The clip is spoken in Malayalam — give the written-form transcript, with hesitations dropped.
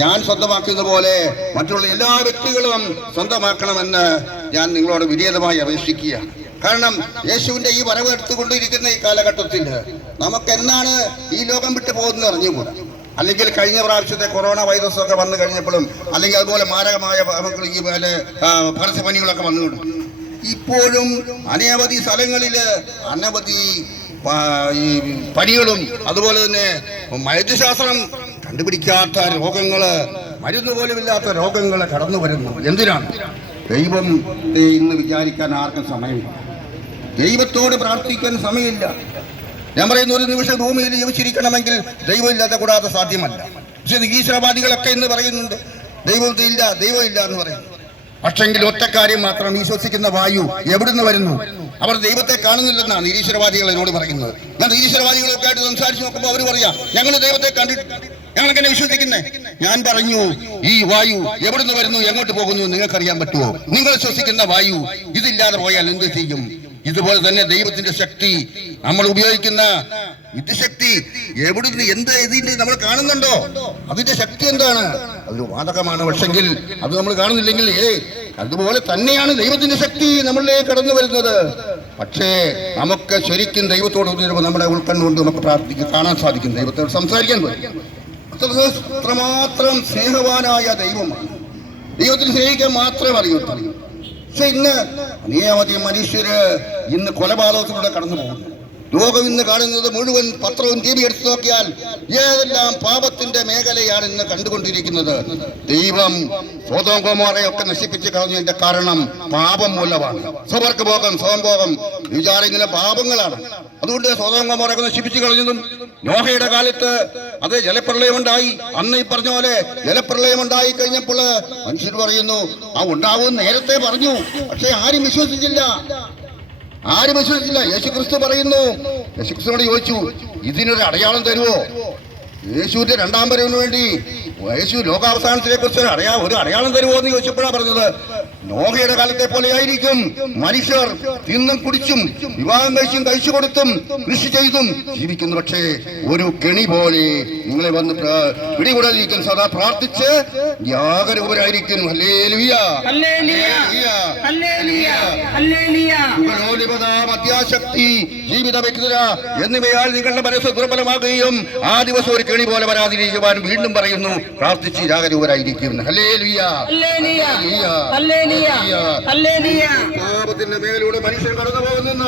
ഞാൻ സ്വന്തമാക്കുന്ന പോലെ മറ്റുള്ള എല്ലാ വ്യക്തികളും സ്വന്തമാക്കണമെന്ന് ഞാൻ നിങ്ങളോട് വിനീതമായി അപേക്ഷിക്കുകയാണ്. കാരണം യേശുവിന്റെ ഈ വരവ് എടുത്തുകൊണ്ടിരിക്കുന്ന ഈ കാലഘട്ടത്തിൽ നമുക്ക് എന്നാണ് ഈ ലോകം വിട്ടു പോകുന്നത് അറിഞ്ഞുകൂടാ. അല്ലെങ്കിൽ കഴിഞ്ഞ പ്രാവശ്യത്തെ കൊറോണ വൈറസ് ഒക്കെ വന്നു കഴിഞ്ഞപ്പോഴും, അല്ലെങ്കിൽ അതുപോലെ മാരകമായ ഈ പകർച്ചപ്പനികളൊക്കെ വന്നുകൊണ്ട് ഇപ്പോഴും അനവധി സ്ഥലങ്ങളിൽ അനവധി ഈ പനികളും അതുപോലെ തന്നെ വൈദ്യശാസ്ത്രം കണ്ടുപിടിക്കാത്ത രോഗങ്ങള്, മരുന്ന് പോലുമില്ലാത്ത രോഗങ്ങൾ കടന്നു വരുന്നു. എന്തിനാണ്? ദൈവത്തെ ഇന്ന് വിചാരിക്കാൻ ആർക്കും സമയമില്ല, ദൈവത്തോട് പ്രാർത്ഥിക്കാൻ സമയമില്ല. ഞാൻ പറയുന്ന ഒരു നിമിഷം ഭൂമിയിൽ ജീവിച്ചിരിക്കണമെങ്കിൽ ദൈവമില്ലാതെ കൂടാതെ സാധ്യമല്ല. പക്ഷെ ഈശ്വരവാദികളൊക്കെ ഇന്ന് പറയുന്നുണ്ട് ദൈവമില്ല എന്ന് പറയുന്നു. പക്ഷെങ്കിൽ ഒറ്റക്കാര്യം മാത്രം, വിശ്വസിക്കുന്ന വായു എവിടുന്ന് വരുന്നു? അവർ ദൈവത്തെ കാണുന്നില്ലെന്നാണ് നിരീശ്വരവാദികൾ എന്നോട് പറയുന്നത്. ഞാൻ നിരീശ്വരവാദികളൊക്കെ ആയിട്ട് സംസാരിച്ച് നോക്കുമ്പോൾ അവർ പറയാം ഞങ്ങൾ ദൈവത്തെ കണ്ടിട്ടുണ്ട്, ഞങ്ങളെങ്ങനെ വിശ്വസിക്കുന്നേ? ഞാൻ പറഞ്ഞു ഈ വായു എവിടുന്ന് വരുന്നു, എങ്ങോട്ട് പോകുന്നു നിങ്ങൾക്കറിയാൻ പറ്റുമോ? നിങ്ങൾ ശ്വസിക്കുന്ന വായു ഇതില്ലാതെ പോയാൽ എന്ത് ചെയ്യും? ഇതുപോലെ തന്നെ ദൈവത്തിന്റെ ശക്തി, നമ്മൾ ഉപയോഗിക്കുന്ന വിദ്യശക്തി എവിടുന്ന് എന്ത് ഇതിന്റെ നമ്മൾ കാണുന്നുണ്ടോ? അതിന്റെ ശക്തി എന്താണ്? അതൊരു വാതകമാണ്. പക്ഷെങ്കിൽ അത് നമ്മൾ കാണുന്നില്ലെങ്കിൽ അതുപോലെ തന്നെയാണ് ദൈവത്തിന്റെ ശക്തി നമ്മളിലേക്ക് കടന്നു വരുന്നത്. പക്ഷേ നമുക്ക് ശരിക്കും ദൈവത്തോട് നമ്മുടെ ഉൾക്കണ്ണുകൊണ്ട് നമുക്ക് പ്രാർത്ഥിക്കാൻ കാണാൻ സാധിക്കും, ദൈവത്തോട് സംസാരിക്കാൻ പറ്റും. അത്രമാത്രം സ്നേഹവാനായ ദൈവമാണ്. ദൈവത്തിന് സ്നേഹിക്കാൻ മാത്രമേ അറിയത്തുള്ളൂ. പക്ഷെ ഇന്ന് അനേകമതി മനുഷ്യര് ഇന്ന് കൊലപാതകത്തിലൂടെ കടന്നു പോകുന്നു. ലോകം ഇന്ന് കാണുന്നത് മുഴുവൻ പത്രവും ടി വി എടുത്തു നോക്കിയാൽ ഏതെല്ലാം പാപത്തിന്റെ മേഖലയാണ് ഇന്ന് കണ്ടുകൊണ്ടിരിക്കുന്നത്. ദൈവം സോദോം ഗൊമോറയൊക്കെ നശിപ്പിച്ച് കളഞ്ഞതിന്റെ കാരണം പാപം മൂലമാണ്. സ്വവർഗഭോഗം, സ്വയംഭോഗം, വിചാരങ്ങളിലെ പാപങ്ങളാണ്. അതുകൊണ്ട് സോദോം ഗൊമോറയൊക്കെ നശിപ്പിച്ച് കളഞ്ഞതും നോഹയുടെ കാലത്ത് അത് ജലപ്രളയമുണ്ടായി. അന്ന് ഈ പറഞ്ഞ പോലെ ജലപ്രളയമുണ്ടായി കഴിഞ്ഞപ്പോൾ മനുഷ്യർ പറയുന്നു ആ ഉണ്ടാവും നേരത്തെ പറഞ്ഞു. പക്ഷെ ആരും വിശ്വസിച്ചില്ല. യേശുക്രിസ്തു പറയുന്നു, യേശുക്രിസ്തുവിനോട് ചോദിച്ചു ഇതിനൊരു അടയാളം തരുമോ? യേശുവിന്റെ രണ്ടാം വരവിന് വേണ്ടി യേശു ലോകാവസാനത്തിനെ കുറിച്ച് ഒരു അടയാളം തരുമോ എന്ന് ചോദിച്ചപ്പോഴാണ് പറഞ്ഞത് നോഹയുടെ കാലത്തെ പോലെ ആയിരിക്കും. മനുഷ്യർ തിന്നും കുടിച്ചും വിവാഹം കഴിച്ചു കൊടുത്തും കൃഷി ചെയ്തും ജീവിക്കുന്നു. പക്ഷേ ഒരു കെണി പോലെ നിങ്ങളെ വന്ന് പിടികൂടാതിരിക്കും. സദാ പ്രാർത്ഥിച്ച് ജാഗരൂകരായിരിക്കും. മദ്യാശക്തി, ജീവിത വ്യക്തത എന്നിവയാൽ നിങ്ങളുടെ മനസ്സ് ദുർബലമാകുകയും ആ ദിവസം ഒരു കെണി പോലെ വരാതിരിക്കുവാൻ വീണ്ടും പറയുന്നു പ്രാർത്ഥിച്ച് ജാഗരൂകരായിരിക്കും. പാപത്തിന്റെ മേലൂടെ മനുഷ്യൻ കടന്നു പോകുന്ന